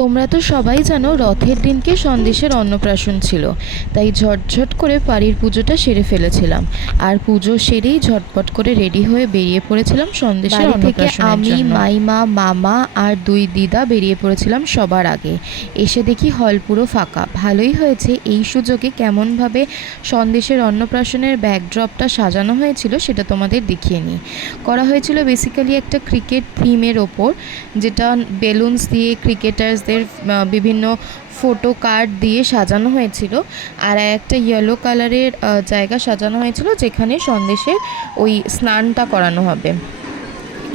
তোমরা তো সবাই জানো রথের দিনকে সন্দেশের অন্নপ্রাশন ছিল, তাই ঝটঝট করে বাড়ির পুজোটা সেরে ফেলেছিলাম। আর পুজো সেরেই ঝটপট করে রেডি হয়ে বেরিয়ে পড়েছিলাম সন্দেশের অন্নপ্রাশনের জন্য। আমি, মাইমা, মামা আর দুই দিদা বেরিয়ে পড়েছিলাম সবার আগে। এসে দেখি হল পুরো ফাঁকা। ভালোই হয়েছে, এই সুযোগে কেমনভাবে সন্দেশের অন্নপ্রাশনের ব্যাকড্রপটা সাজানো হয়েছিল সেটা তোমাদের দেখিয়ে নিই। করা হয়েছিল বেসিক্যালি একটা ক্রিকেট থিমের ওপর, যেটা বেলুনস দিয়ে ক্রিকেটার্সদের বিভিন্ন ফটো কার্ড দিয়ে সাজানো হয়েছিল। আর একটা ইয়েলো কালারের জায়গা সাজানো হয়েছিল যেখানে সন্দেশের ওই স্নানটা করানো হবে।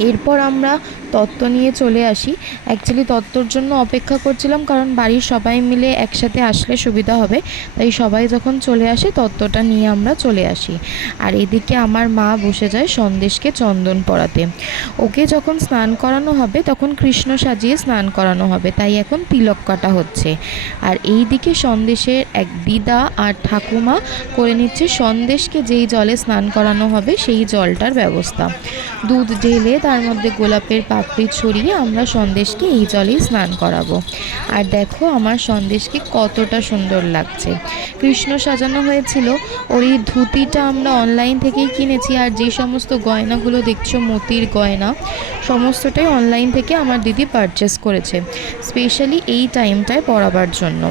এরপর আমরা তত্ত্ব নিয়ে চলে আসি। অ্যাকচুয়ালি তত্ত্বর জন্য অপেক্ষা করছিলাম, কারণ বাড়ির সবাই মিলে একসাথে আসলে সুবিধা হবে, তাই সবাই যখন চলে আসে তত্ত্বটা নিয়ে আমরা চলে আসি। আর এদিকে আমার মা বসে যায় সন্দেশকে চন্দন পরাতে। ওকে যখন স্নান করানো হবে তখন কৃষ্ণ সাজিয়ে স্নান করানো হবে, তাই এখন তিলক কাটা হচ্ছে। আর এই দিকে সন্দেশের এক দিদা আর ঠাকুমা করে নিচ্ছে সন্দেশকে যেই জলে স্নান করানো হবে সেই জলটার ব্যবস্থা। দুধ ঢেলে তার মধ্যে গোলাপের পাপড়ি ছড়িয়ে আমরা সন্দেশকে এই জলেই স্নান করাবো। আর দেখো আমার সন্দেশকে কতটা সুন্দর লাগছে। কৃষ্ণ সাজানো হয়েছিল। ওর এই ধুতিটা আমরা অনলাইন থেকেই কিনেছি, আর যে সমস্ত গয়নাগুলো দেখছো মতির গয়না সমস্তটাই অনলাইন থেকে আমার দিদি পারচেস করেছে স্পেশালি এই টাইমটায় পরাবার জন্য।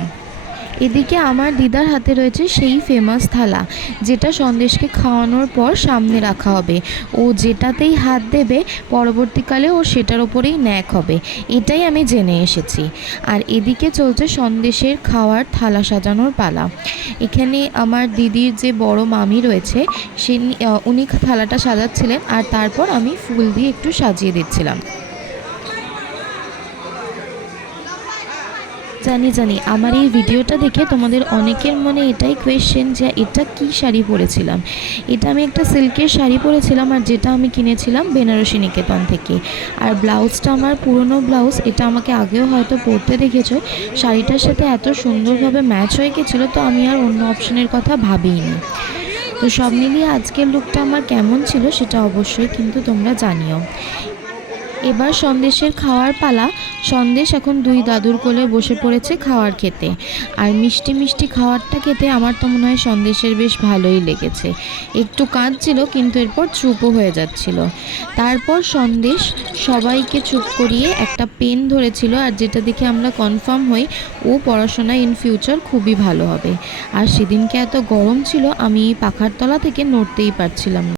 এদিকে আমার দিদার হাতে রয়েছে সেই ফেমাস থালা, যেটা সন্দেশকে খাওয়ানোর পর সামনে রাখা হবে। ও যেটাতেই হাত দেবে পরবর্তীকালে ও সেটার ওপরেই ন্যাক হবে, এটাই আমি জেনে এসেছি। আর এদিকে চলছে সন্দেশের খাওয়ার থালা সাজানোর পালা। এখানে আমার দিদির যে বড় মামি রয়েছে উনি থালাটা সাজাচ্ছিলেন, আর তারপর আমি ফুল দিয়ে একটু সাজিয়ে দিচ্ছিলাম। জানি আমার এই ভিডিওটা দেখে তোমাদের অনেকের মনে এটাই কোয়েশ্চেন যে এটা কি শাড়ি পরেছিলাম। এটা আমি একটা সিল্কের শাড়ি পরেছিলাম, আর যেটা আমি কিনেছিলাম বেনারসি নিকেতন থেকে। আর ব্লাউজটা আমার পুরনো ব্লাউজ, এটা আমাকে আগেও হয়তো পরতে দেখেছো। শাড়িটার সাথে এত সুন্দরভাবে ম্যাচ হয়ে গেছিলো, তো আমি আর অন্য অপশনের কথা ভাবিনি। তো সব মিলিয়ে আজকের লুকটা আমার কেমন ছিল সেটা অবশ্যই কিন্তু তোমরা জানিও। এবার সন্দেশের খাওয়ার পালা। সন্দেশ এখন দুই দাদুর কোলে বসে পড়েছে খাওয়ার খেতে। আর মিষ্টি মিষ্টি খাওয়ারটা খেতে আমার তো মনে হয় সন্দেশের বেশ ভালোই লেগেছে। একটু কাঁদছিল, কিন্তু এরপর চুপও হয়ে যাচ্ছিল। তারপর সন্দেশ সবাইকে চুপ করিয়ে একটা পেন ধরেছিল, আর যেটা দেখে আমরা কনফার্ম হই ও পড়াশোনায় ইন ফিউচার খুবই ভালো হবে। আর সেদিনকে এত গরম ছিল, আমি পাখার তলা থেকে নড়তেই পারছিলাম না।